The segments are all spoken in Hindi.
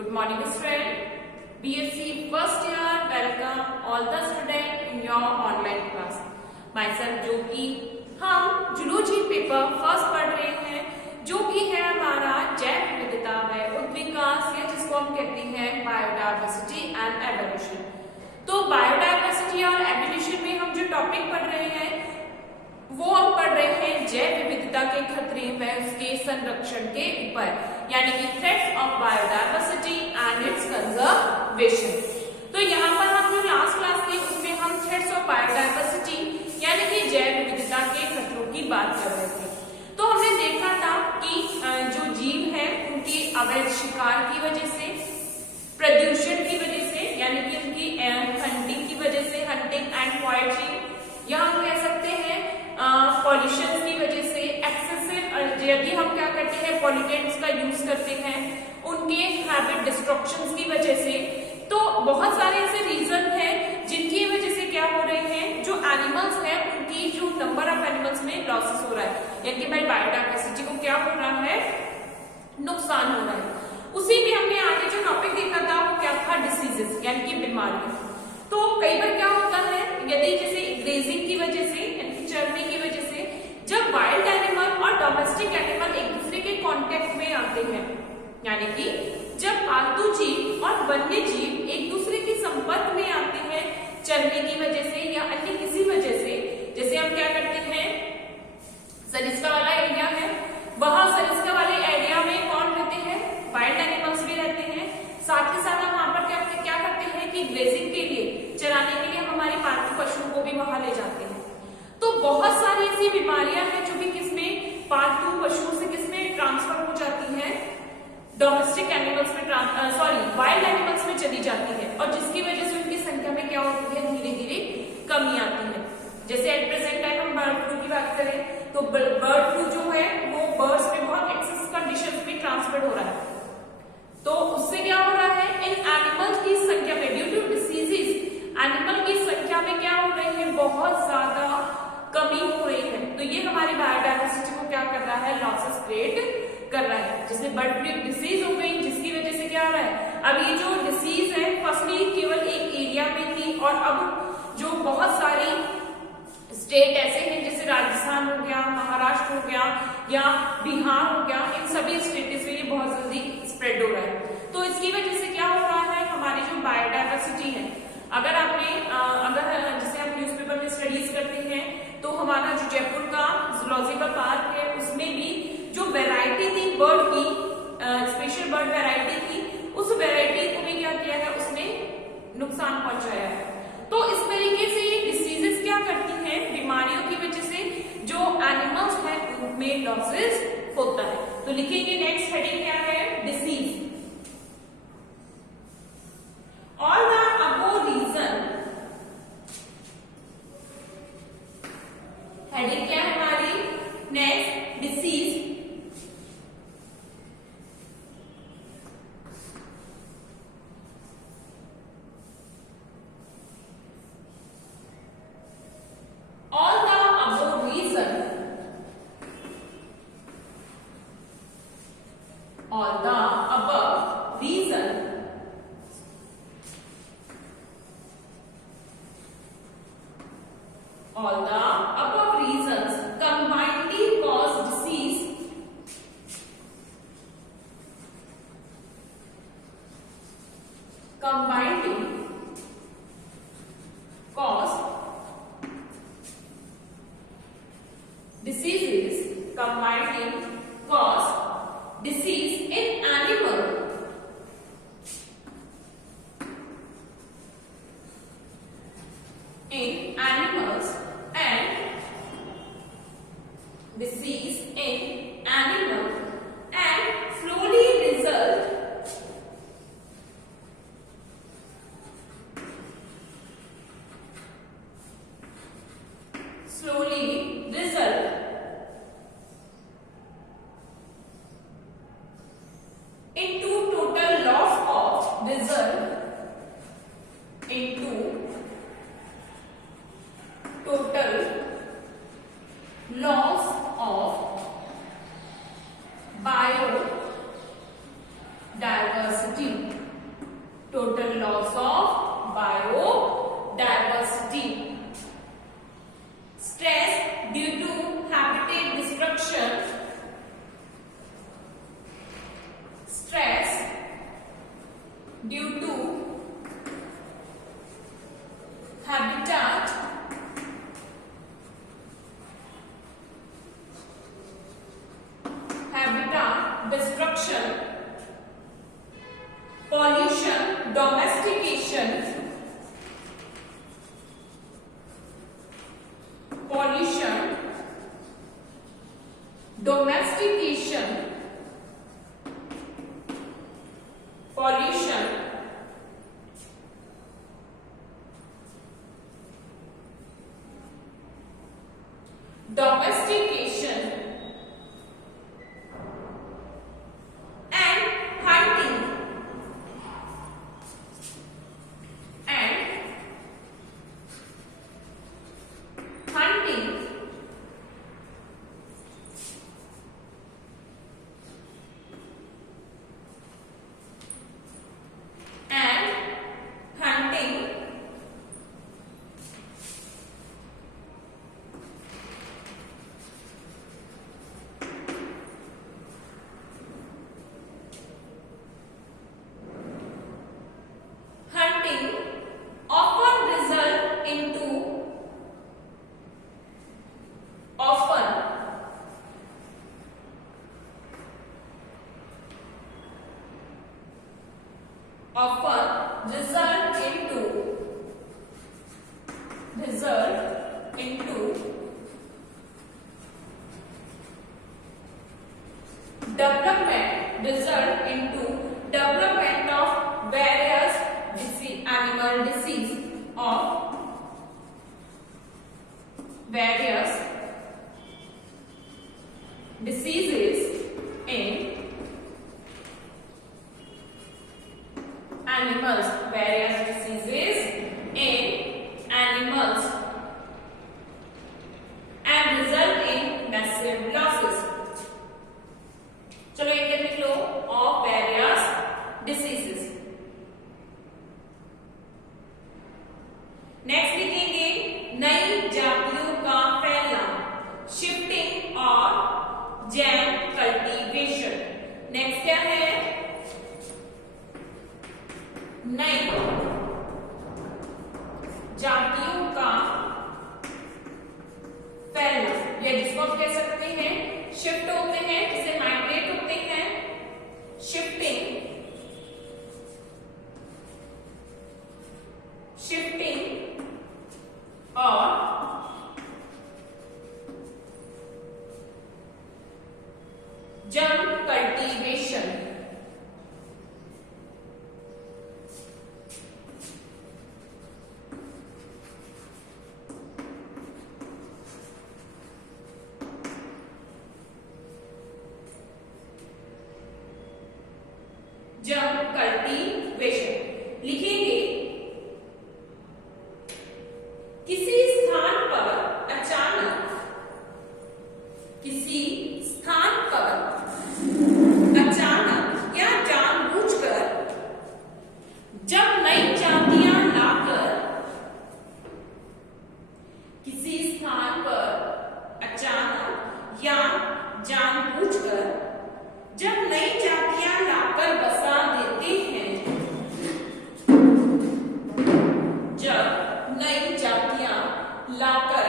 Good morning student. BSc first year welcome all the student in your online class. Myself जो कि हम जूलॉजी पेपर फर्स्ट पढ़ रहे हैं जो कि है हमारा जैव विविधता व उद्विकास या जिसको हम कहते हैं बायोडायवर्सिटी एंड एवोल्यूशन। तो बायोडायवर्सिटी और एवोल्यूशन में हम जो टॉपिक पढ़ रहे हैं वो हम पढ़ रहे हैं जैव विविधता के खतरे व उसके संरक्षण के ऊपर, यानी कि threats of biodiversity and it's conservation. तो यहाँ पर हम जो लास्ट क्लास थी उसमें हम थ्रेट्स ऑफ बायोडायवर्सिटी यानी कि जैव विविधता के खतरों की बात कर रहे थे। तो हमने देखा था कि जो जीव है उनके अवैध शिकार की वजह से, प्रदूषण की वजह से, यानी कि उनकी हंटिंग की वजह से, हंटिंग एंड पॉइंटिंग, या हम कह सकते हैं पॉल्यूशन की वजह से, एक्सेसिव यदि हम क्या करते हैं पॉल्यूटेंट्स का यूज करते हैं, उनके हैबिट डिस्ट्रक्शंस की वजह से। तो बहुत सारे ऐसे रीजन हैं जिनकी वजह से क्या हो रहे हैं, जो एनिमल्स हैं उनकी जो नंबर ऑफ एनिमल्स में लॉसेस हो रहा है, यानी कि भाई बायोडायवर्सिटी को क्या हो रहा है, नुकसान हो रहा है। उसी में हमने आगे जो टॉपिक देखा था वो क्या था, डिसीजेस यानी कि बीमारियां। तो कई बार क्या होता है, यदि जैसे ग्रेजिंग की वजह से, चरने की वजह से, जब वाइल्ड एनिमल और डोमेस्टिक एनिमल एक दूसरे के कांटेक्ट में आते हैं, यानी कि जब पालतू जीव और वन्य जीव एक दूसरे के संपर्क में आते हैं चरने की वजह से या अन्य किसी वजह से, जैसे हम क्या करते हैं सरिस्का वाला एरिया है, वहां सरिस्का वाले एरिया में कौन रहते हैं, वाइल्ड एनिमल्स भी रहते हैं। साथ ही साथ हम वहां पर क्या करते हैं कि ग्रेजिंग के लिए, चराने के लिए हम हमारे पालतू पशुओं को भी वहां ले जाते हैं। तो बहुत सारी ऐसी बीमारियां हैं जो कि किसमें, पालतू पशुओं से किसमें ट्रांसफर हो जाती हैं, डोमेस्टिक एनिमल्स में, वाइल्ड एनिमल्स में चली जाती है, और जिसकी वजह से उनकी संख्या में क्या होती है, धीरे धीरे कमी आती है। जैसे एट प्रेजेंट टाइम हम बर्ड फ्लू की बात करें तो बर्ड फ्लू जो है वो बर्ड्स में बहुत एक्सेस कंडीशंस में ट्रांसफर हो रहा है। तो उससे क्या हो रहा है, इन एनिमल्स की संख्या में ड्यू टू डिसीजेस एनिमल की संख्या में क्या हो रही है, बहुत ज्यादा कमी हो रही है। तो ये हमारी बायोडायवर्सिटी को क्या कर रहा है, लॉसेस क्रिएट कर रहा है। जैसे बर्ड फ्लू डिसीज हो गई जिसकी वजह से क्या हो रहा है, अब ये जो डिसीज है फर्स्टली केवल एक एरिया में थी और अब जो बहुत सारी स्टेट ऐसे हैं जैसे राजस्थान हो गया, महाराष्ट्र हो गया या बिहार हो गया, इन सभी स्टेट्स में ये बहुत जल्दी स्प्रेड हो रहा है। तो इसकी वजह से क्या हो रहा है, हमारी जो बायोडायवर्सिटी है, अगर जैसे आप न्यूज़पेपर में स्टडीज करते हैं तो हमारा जो जयपुर का जूलॉजिकल पार्क है उसमें भी जो वैरायटी थी बर्ड की, स्पेशल बर्ड वैरायटी थी, उस वैरायटी को भी क्या किया है, उसने नुकसान पहुंचाया है। तो इस तरीके से ये डिसीजेस क्या करती हैं, बीमारियों की वजह से जो एनिमल्स है उनमें लॉसेस होता है। तो लिखेंगे नेक्स्ट हेडिंग क्या है, disease. All the above reason, heading क्या है हमारी, next disease. All the above reason, all the above reason all the above reasons combinedly cause disease, combinedly cause diseases, combinedly cause disease in animal, in animals, and disease in animal and slowly result destruction, pollution, domestication, pollution, domestication, pollution, domestication, and hunting, and hunting, and hunting, hunting often result into often result into development of various animal disease of various diseases in animals, various diseases in animals, and result in massive losses. चलो एक लिख लो, of various diseases. नेक्स्ट लिखेंगे नई जातियों का फैलना, शिफ्टिंग और जैम कल्टीवेशन. नेक्स्ट क्या है? नई जातियों का फैलना, या जिसको हम कह सकते हैं शिफ्ट होते हैं, जिसे माइग्रेट होते हैं, शिफ्टिंग और जम कल्टीवेशन. जम कल्टीवेशन लिखेंगे किसी स्थान पर अचानक या जानबूझकर जब नई जातियां लाकर, किसी स्थान पर अचानक या जानबूझकर जब नई जातियां लाकर बसा देते हैं, जब नई जातियां लाकर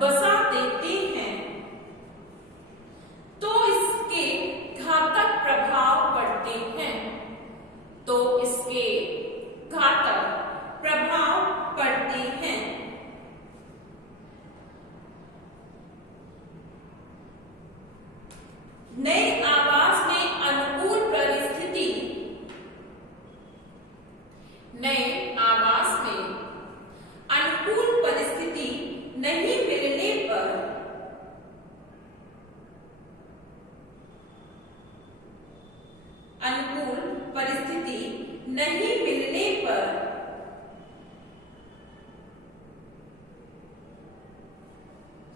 बसा देते हैं, तो इसके घातक प्रभाव पड़ते हैं. नए आवास में अनुकूल परिस्थिति, नए आवास में अनुकूल परिस्थिति नहीं मिलने पर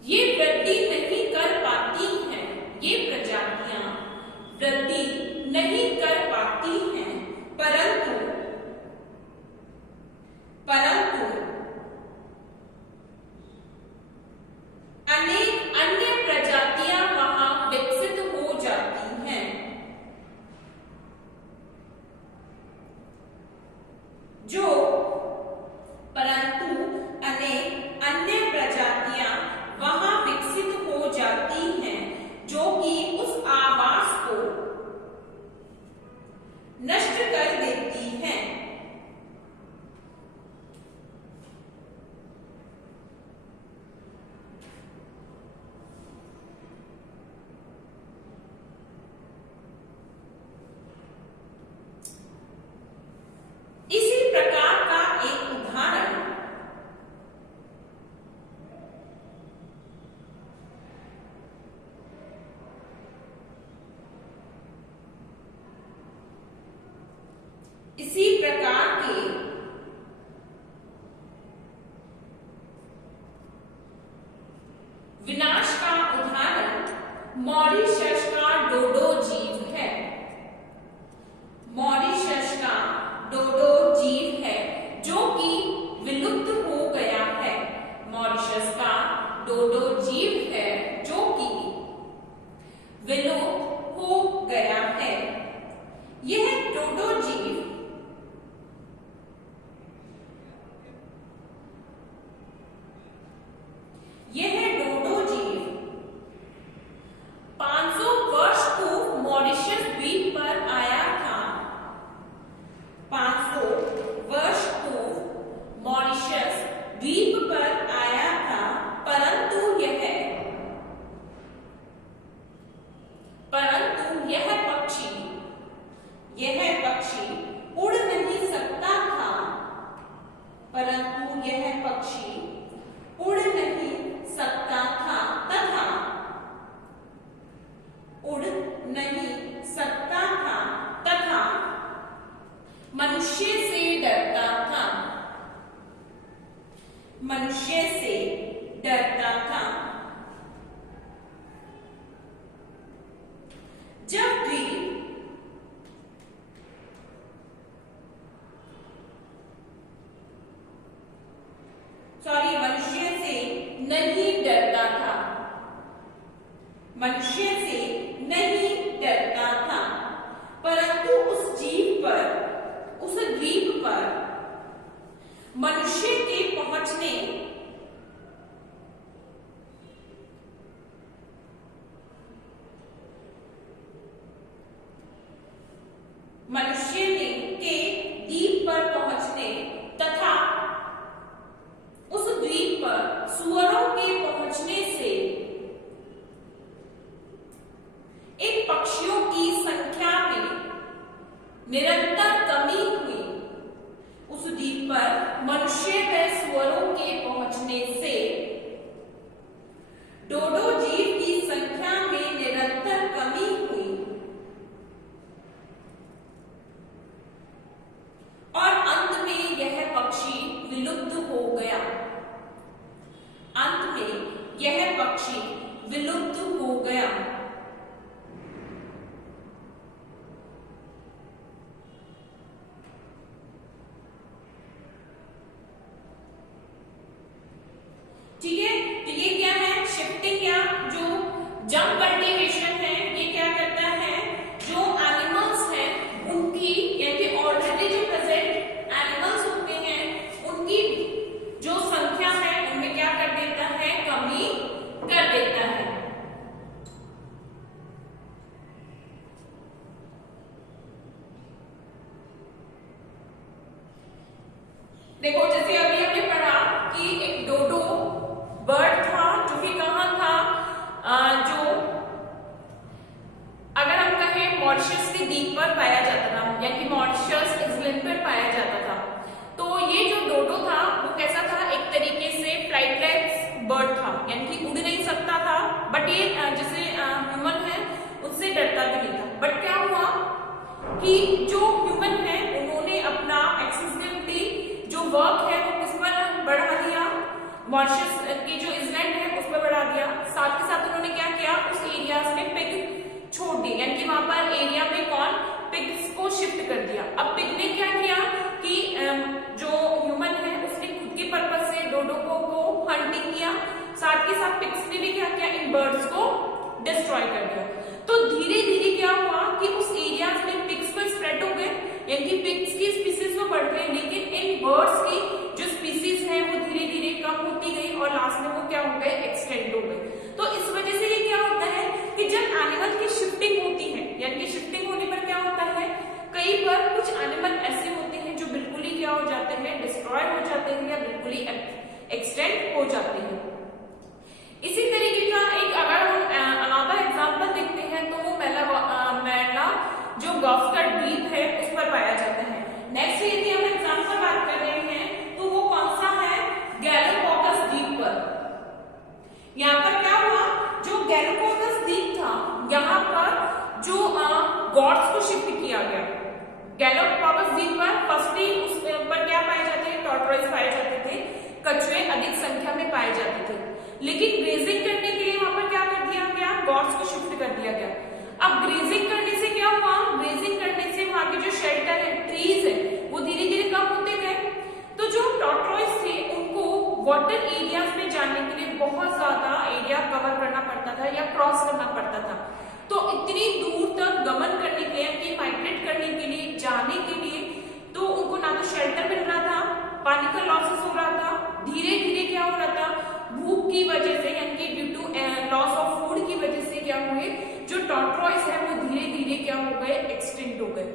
ये वृद्धि नहीं कर पाती हैं, ये प्रजातियां वृद्धि नहीं कर पाती हैं, परंतु अनेक अन्य प्रजातियां वहां विकसित हो जाती हैं, जो इसी प्रकार के विनाश का उदाहरण मॉरिशस का डोडो जीव है। मॉरिशस का डोडो जीव है जो कि विलुप्त हो गया है। मॉरिशस का डोडो जीव है जो कि विलुप्त हो गया है। यह डोडो जीव यह डोडो जीव 500 वर्ष पूर्व मॉरिशस द्वीप पर आया था। 500 वर्ष पूर्व मॉरिशस द्वीप पर आया था, परंतु यह पक्षी उड़ नहीं सकता था। परंतु यह पक्षी उड़ नहीं सकता था तथा उड़ नहीं सकता था तथा मनुष्य से डरता था। मनुष्य से डरता था। जब द्वीप मनुष्य से नहीं डरता था। मनुष्य से नहीं डरता था, परंतु उस जीव पर, उस द्वीप पर मनुष्य के पहुंचने के द्वीप पर पहुंचने तथा उस द्वीप पर सुअरों के पहुंचने से इन पक्षियों की संख्या में निरंतर कमी हुई। उस द्वीप पर मनुष्य व सुअरों के पहुंचने से डोडो जीव की संख्या में निरंतर कमी हुई और अंत में यह पक्षी विलुप्त हो गया। अंत में यह पक्षी विलुप्त हो गया। ठीक है, तो ये क्या है, शिफ्टिंग या जो जंप कल्टीवेशन है, ये क्या करता है, जो एनिमल्स हैं उनकी यानी ऑलरेडी जो प्रेजेंट एनिमल्स होते हैं उनकी जो संख्या है उनमें क्या कर देता है, कमी कर देता है। देखो जैसे अभी हमने पढ़ा कि एक डोडो बर्ड था जो कि कहाँ था, जो अगर हम कहें मॉरिशस के द्वीप पर पाया जाता था, यानी मॉरिशस आइलैंड पर पाया जाता था। तो ये जो डोडो था वो कैसा था, एक तरीके से फ्लाइटलेस बर्ड था, यानी कि उड़ नहीं सकता था, बट ये जैसे ह्यूमन है उससे डरता भी नहीं था। बट क्या हुआ कि जो ह्यूमन है उन्होंने अपना एक्सेसिबिलिटी जो वर्क है वो किस पर बढ़ा दिया, मॉरिशस की जो आइलैंड है उस पर बढ़ा दिया। साथ के साथ उन्होंने क्या किया, उस एरियाज में पिग छोड़ दी, यानी कि वहां पर एरिया में कौन, पिग्स को शिफ्ट कर दिया। अब पिग ने क्या किया कि जो ह्यूमन है उसने खुद के पर्पज से डोडो को हंटिंग किया, साथ के साथ पिग्स ने भी क्या किया, इन बर्ड्स को डिस्ट्रॉय कर दिया। तो धीरे धीरे क्या हुआ कि उस एरियाज में पिग्स को स्प्रेड हो गए, यानी कि पिग्स की स्पीसीज तो बढ़ गई, लेकिन इन बर्ड्स की जो स्पीसीज है वो धीरे धीरे कम होती गई और लास्ट में वो क्या हो गए, एक्सटेंड हो गए। तो इस वजह से ये क्या होता है कि जब एनिमल की शिफ्टिंग होती है, यानी कि शिफ्टिंग होने पर क्या होता है, कई बार कुछ एनिमल ऐसे होते हैं जो बिल्कुल ही क्या हो जाते हैं, डिस्ट्रॉय हो जाते हैं या बिल्कुल ही एक्सटेंड हो जाते हैं। इसी तरीके का एक अगर हम अनदर एग्जांपल देखते हैं तो वो मैला जो गास्कर द्वीप है उस पर पाया जाता है। नेक्स्ट यदि हम एग्जांपल बात कर रहे हैं तो वो कौन सा है, गैलापागोस द्वीप पर। यहाँ पर क्या हुआ, जो गैलापागोस द्वीप था यहाँ पर जो गॉड्स को शिफ्ट किया गया, गैलोपागोस द्वीप पर फर्स्टली उस पर क्या पाए जाते हैं, टॉर्टोइज पाए जाते थे, कछुए अधिक संख्या में पाए जाते थे। लेकिन ग्रेजिंग करने के लिए वहां पर क्या कर दिया गया, गॉड्स को शिफ्ट कर दिया गया। अब ग्रेजिंग करने से क्या हुआ, ग्रेजिंग करने से वहां के जो शेल्टर है, ट्रीज है, वो धीरे धीरे कम होते गए। तो जो टॉर्टोइज थे उनको वाटर एरियाज में जाने के लिए बहुत ज्यादा एरिया कवर करना पड़ता था या क्रॉस करना पड़ता था। तो इतनी दूर तक गमन करने के लिए, माइग्रेट करने के लिए, जाने के लिए, तो उनको ना तो शेल्टर मिल रहा था, पानी का लॉसेस हो रहा था, धीरे धीरे क्या हो रहा था, भूख की वजह से यानी कि due to loss of food की वजह से क्या हुए, जो टॉर्टोइज है वो धीरे धीरे क्या हो गए, एक्सटिंक्ट हो गए।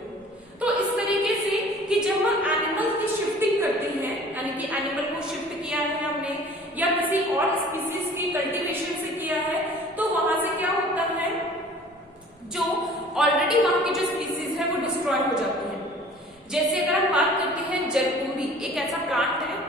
तो इस तरीके से कि जब हम एनिमल की शिफ्टिंग करते हैं, यानी कि एनिमल को शिफ्ट किया है हमने या किसी और स्पीसीज की कल्टीवेशन से किया है, तो वहां से क्या होता है, जो ऑलरेडी वहां के जो स्पीसीज है वो डिस्ट्रॉय हो जाते हैं। जैसे अगर हम बात करते हैं जलकुंभी, एक ऐसा प्लांट है,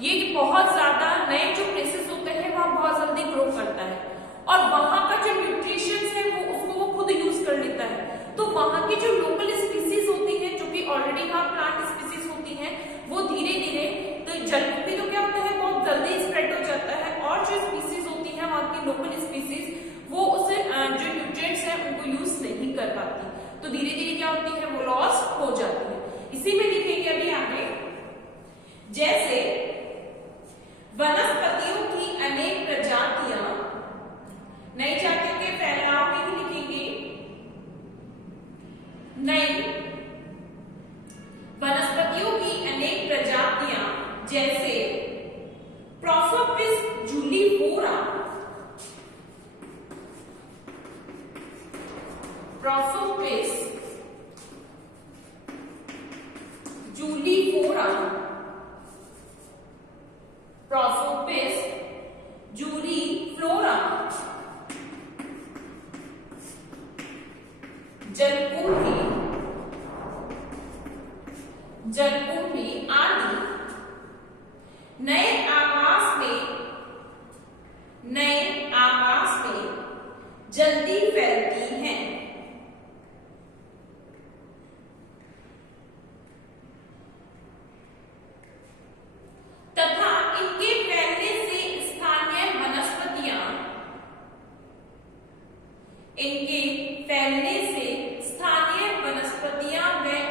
ये बहुत ज्यादा नए जो प्लेसेस होते हैं वहां बहुत जल्दी ग्रो करता है और वहां का जो न्यूट्रिशन है वो उसको वो खुद यूज कर लेता है। तो वहां की जो लोकल स्पीसीज होती है, जो कि ऑलरेडी वहां प्लांट स्पीसीज होती हैं, वो धीरे धीरे, तो जलकुंभी तो क्या होता है, बहुत जल्दी स्प्रेड हो जाता है और जो स्पीसीज होती है वहां की लोकल स्पीसीज, वो उसे जो न्यूट्रिएंट्स है उनको यूज नहीं कर पाती, तो धीरे धीरे क्या होती है, वो लॉस हो जाती है। इसी में लिखेंगे अभी आगे, जैसे वनस्पतियों की अनेक प्रजातियां, नई जातियों के फैलाव में भी लिखेंगे, नई वनस्पतियों की अनेक प्रजातियां जैसे प्रोसोपिस जूलिफोरा, प्रोसोपिस जूलिफोरा, प्रोसोपिस जूलिफ्लोरा, जलकुंभी, जलकुंभी आदि नए आवास में जल्दी फैलती हैं। तथा इनके फैलने से स्थानीय वनस्पतियां, इनके फैलने से स्थानीय वनस्पतियां व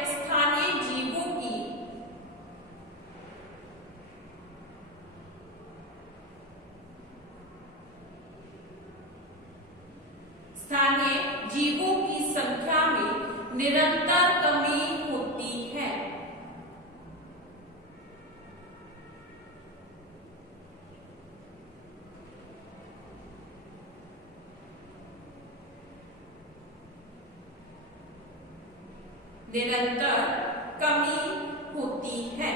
स्थानीय जीवों की संख्या में निरंतर कमी होती है। निरंतर कमी होती है।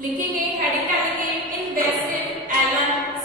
लिखेंगे हेडिंग क्या लिखेंगे, invasive alien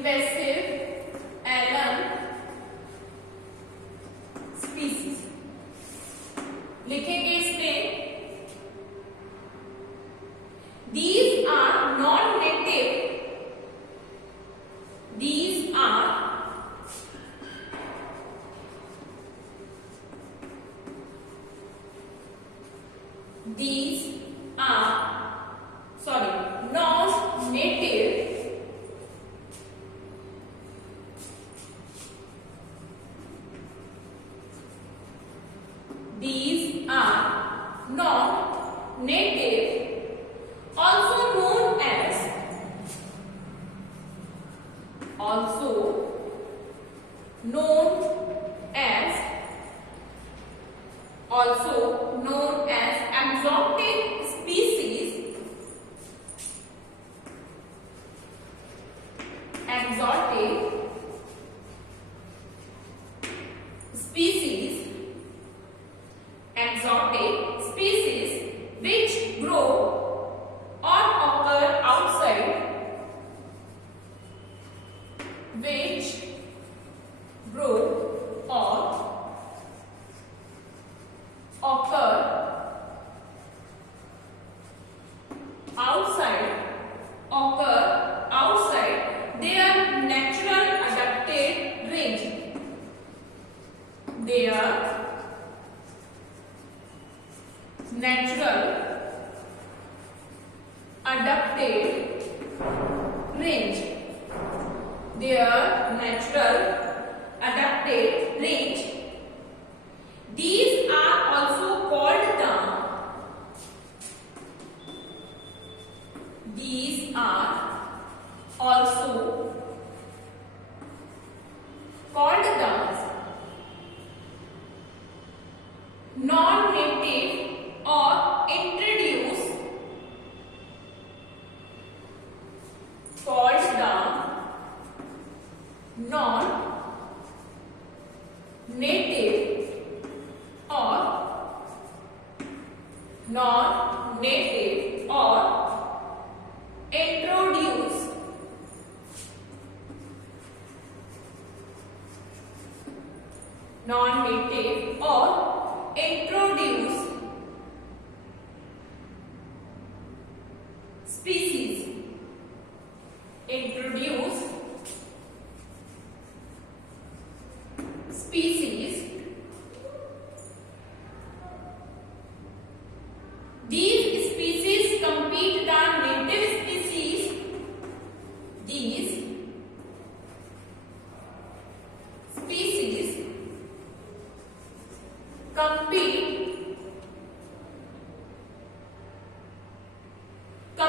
invasive alien species. लिखेंगे इसमें these are non-native, these are non-native these are non-native, also known as exotic species, exotic species which grow or occur outside, which grow or occur outside their natural adapted range. Their natural adapted range. Their natural adapted range. These are also called the non-native or introduced, called the non-native or introduced. Non-native or introduced species. Introduced species. These species compete the native species. These species compete the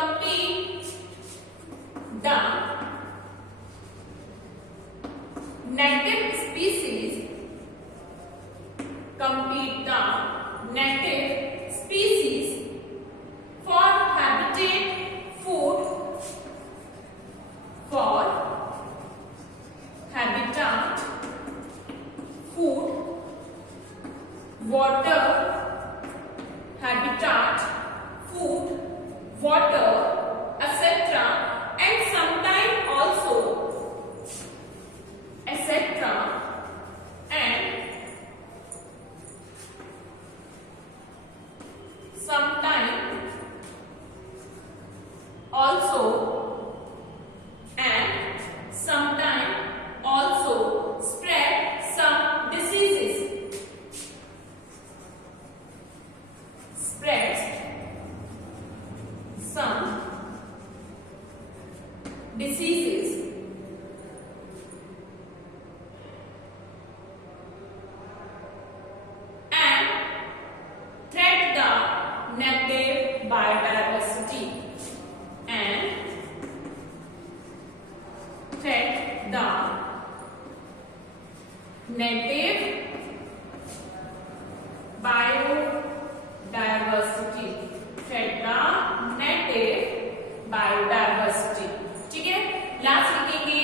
native species, for habitat, food, water, etc., and sometimes also spread some diseases. And threat the native biodiversity. Native biodiversity. ठीक है, लास्ट लिखेंगे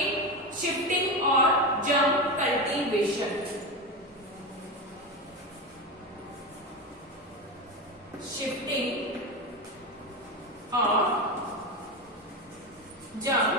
शिफ्टिंग और जंप कल्टीवेशन. शिफ्टिंग और jump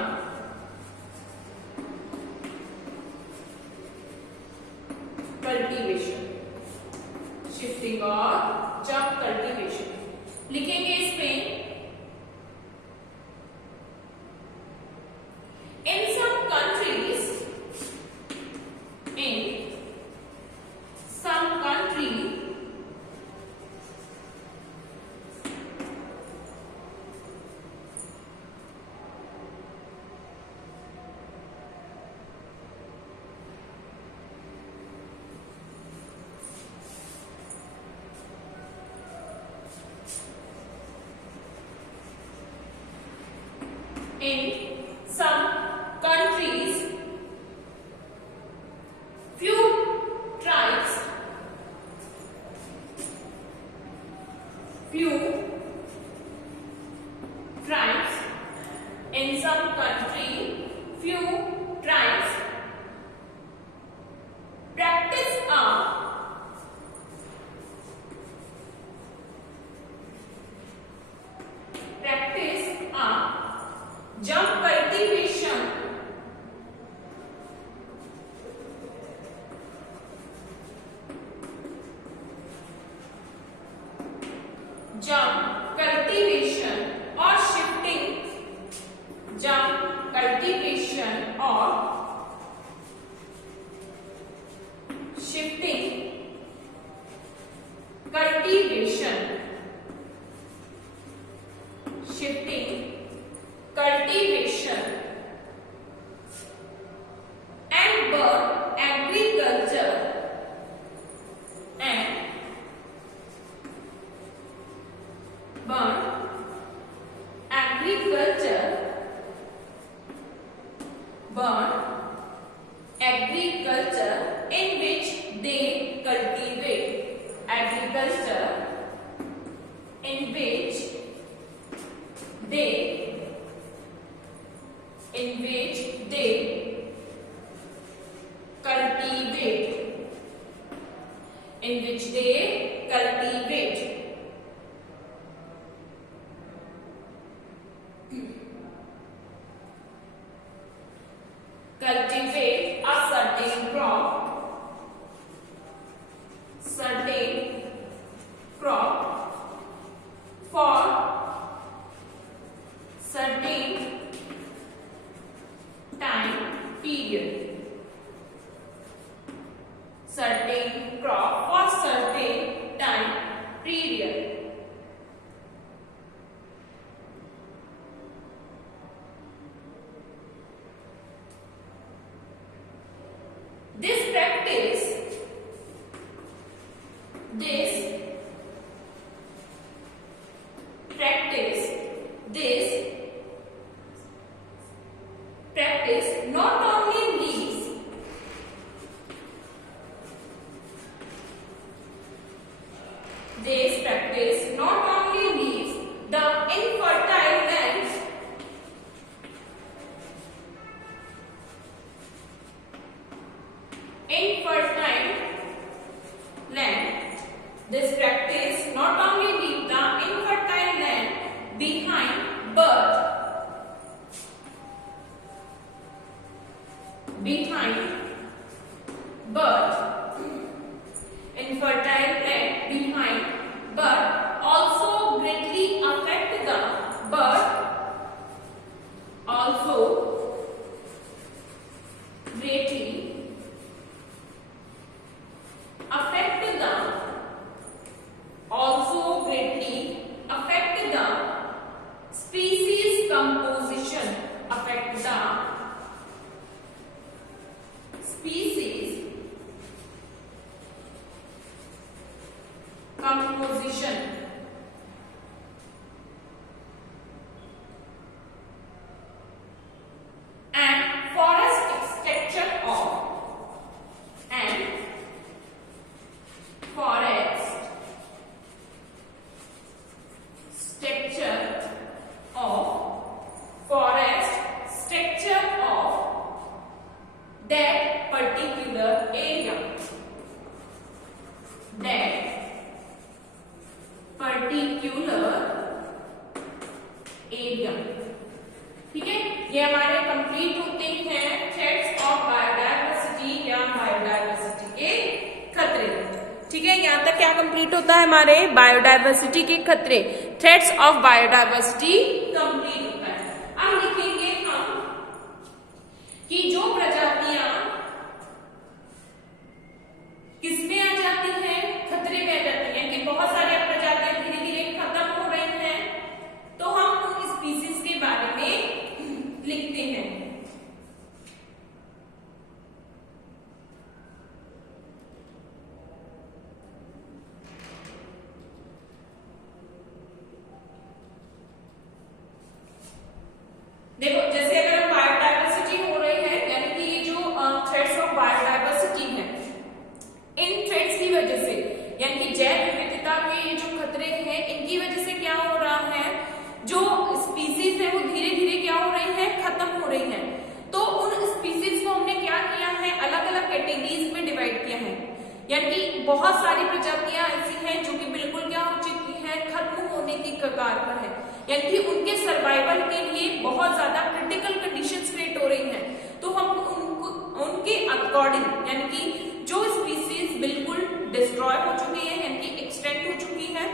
In some countries, few tribes, in some country, few tribes practice jump cultivation, or shifting, jump cultivation or shifting cultivation, and bird agriculture, in which they cultivate, in which they cultivate. Cultivate a certain crop for certain time period. This practice not only leaves the infertile lands This practice not only leaves the infertile land behind, but also greatly affect the species composition, and forest structure of that particular area. ठीक है, ये हमारे कंप्लीट होते हैं थ्रेट्स ऑफ बायोडायवर्सिटी या बायोडायवर्सिटी के खतरे। ठीक है, यहाँ तक क्या कंप्लीट होता है, हमारे बायोडायवर्सिटी के खतरे, थ्रेट्स ऑफ बायोडायवर्सिटी कंप्लीट होता है। अब लिखेंगे हम कि जो प्रजातियां किसमें आ जाती हैं, खतरे में आ जाती हैं, कि बहुत सारी प्रजातियां धीरे धीरे खत्म हो रही हैं, तो हम उन स्पीसीज के बारे में लिखते हैं। देखो जैसे अगर हम बायोडायवर्सिटी हो रही है, यानी कि ये जो थ्रेड्स ऑफ बायोडायवर्सिटी है, इन थ्रेड्स की वजह से यानी कि जैव विविधता के ये जो खतरे हैं, इनकी वजह से क्या हो रहा है, जो स्पीसीज है वो धीरे धीरे क्या हो रही है, खत्म हो रही है। तो उन स्पीसीज को हमने क्या किया है, अलग अलग कैटेगरीज में डिवाइड किया है। यानी कि बहुत सारी प्रजातियां ऐसी हैं जो कि बिल्कुल क्या हो चुकी हैं, खत्म होने की कगार पर है, यानी कि उनके सर्वाइवल के लिए बहुत ज्यादा क्रिटिकल कंडीशंस क्रिएट हो रही हैं। तो हम उनके अकॉर्डिंग यानी कि जो स्पीसीज बिल्कुल डिस्ट्रॉय हो चुकी है, यानी कि एक्सटेंट हो चुकी है,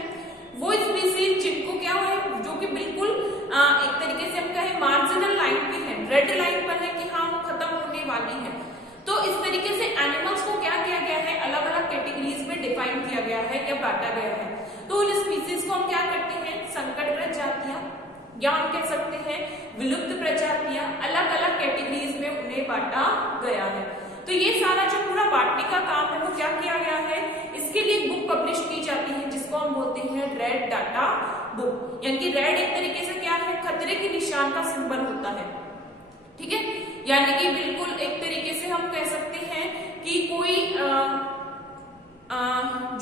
वो स्पीसीज जिनको क्या है, जो कि बिल्कुल एक तरीके से हम कहें मार्जिनल लाइन पे है, रेड लाइन पर है कि हाँ वो खत्म होने वाली है। तो इस तरीके से एनिमल्स को क्या किया गया है, अलग अलग कैटेगरीज में डिफाइन किया गया है या बांटा गया है। तो उन स्पीसीज को हम क्या करते हैं, संकटग्रस्त जातियां या हम कह सकते हैं विलुप्त प्रजातियां, अलग अलग कैटेगरीज में उन्हें बांटा गया है। तो ये सारा जो पूरा बांटने का काम है वो क्या किया गया है, इसके लिए एक बुक पब्लिश की जाती है जिसको हम बोलते हैं रेड डाटा बुक। यानी कि रेड एक तरीके से क्या है, खतरे के निशान का सिंबल होता है, ठीक है। यानी कि बिल्कुल एक तरीके से हम कह सकते हैं कि कोई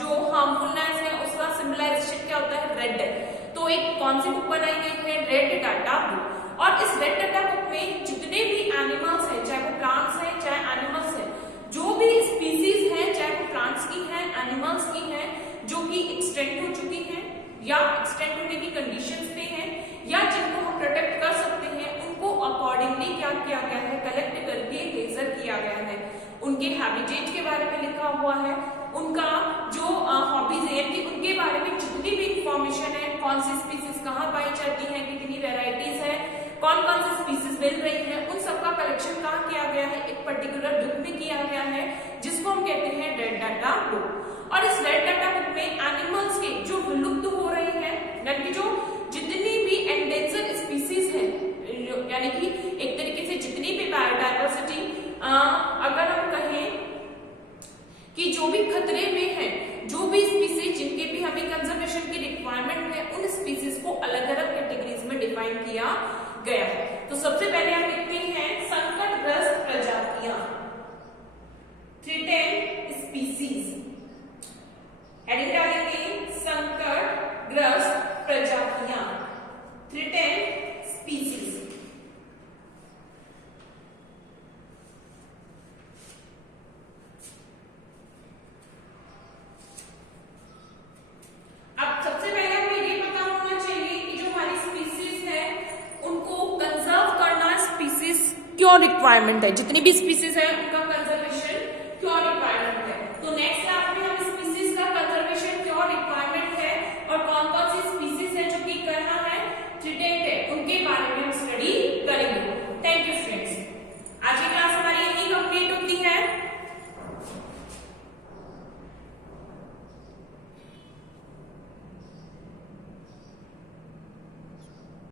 जो हार्मफुलनेस है उसका सिंबलाइजेशन क्या होता है, रेड है। तो एक कौन सी बुक बनाई गई है, रेड डाटा बुक। और इस रेड डाटा बुक में जितने भी एनिमल्स हैं, चाहे वो प्लांट्स हैं चाहे एनिमल्स हैं, जो भी स्पीसीज हैं, चाहे वो प्लांट्स की हैं एनिमल्स की हैं, जो कि एक्सटेंट हो चुकी हैं या एक्सटेंट होने की कंडीशंस पे हैं या जिनको हम प्रोटेक्ट कर सकते हैं, उनको अकॉर्डिंगली क्या किया गया है, कलेक्ट करके लेजर किया गया है। उनके हैबिटेट के बारे में लिखा हुआ है, उनका जो हॉबीज है, यानी उनके बारे में जितनी भी इंफॉर्मेशन है, कौन सी स्पीसीज कहाँ पाई जाती है, कितनी वेराइटीज है, कौन कौन सी स्पीसीज मिल रही है, उन सबका कलेक्शन कहाँ किया गया है, एक पर्टिकुलर बुक में किया गया है जिसको हम कहते हैं रेड डाटा बुक। और इस रेड डाटा बुक में एनिमल्स के जो विलुप्त हो रही है, यानी कि जो जितनी भी एंडेंजर स्पीसीज है, यानी कि एक तरीके से जितनी भी बायोडायवर्सिटी अगर हम कहें कि जो भी खतरे में है, जो भी स्पीसीज जिनके भी हमें कंजर्वेशन की रिक्वायरमेंट है, उन स्पीसीज को अलग अलग कैटेगरीज में डिफाइन किया गया है। तो सबसे पहले हम लिखते हैं संकटग्रस्त प्रजातियां, थ्रेटेंड स्पीसीज। हेडिंग डालेंगे संकटग्रस्त प्रजातियां, थ्रेटेंड स्पीसीज। अब सबसे पहले हमें ये पता होना चाहिए कि जो हमारी स्पीसीज है उनको कंजर्व करना स्पीसीज क्यों रिक्वायरमेंट है, जितनी भी स्पीसीज है उनका